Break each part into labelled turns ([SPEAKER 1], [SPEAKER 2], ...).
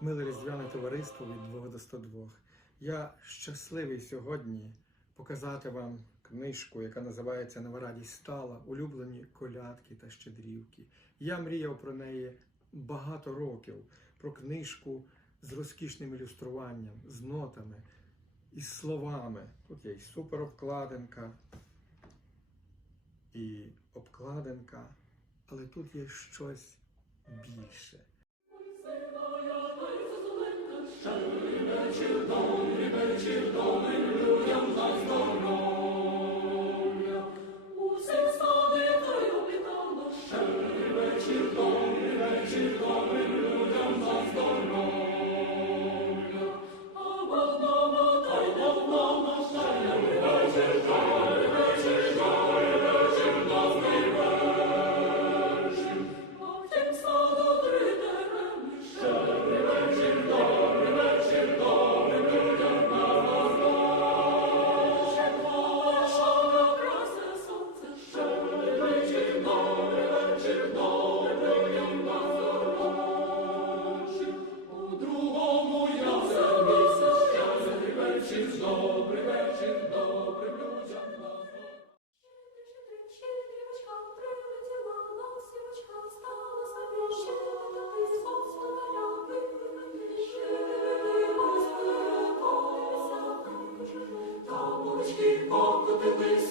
[SPEAKER 1] Миле різдвяне товариство від 2 до 102. Я щасливий сьогодні показати вам книжку, яка називається Нова радість стала, улюблені колядки та щедрівки. Я мріяв про неї багато років, про книжку з розкішним ілюструванням, з нотами, із словами. Тут є і суперобкладинка, і обкладинка, але тут є щось більше.
[SPEAKER 2] you, Lord,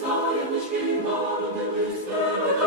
[SPEAKER 2] Stajemy, śpimy, lubimy, stare,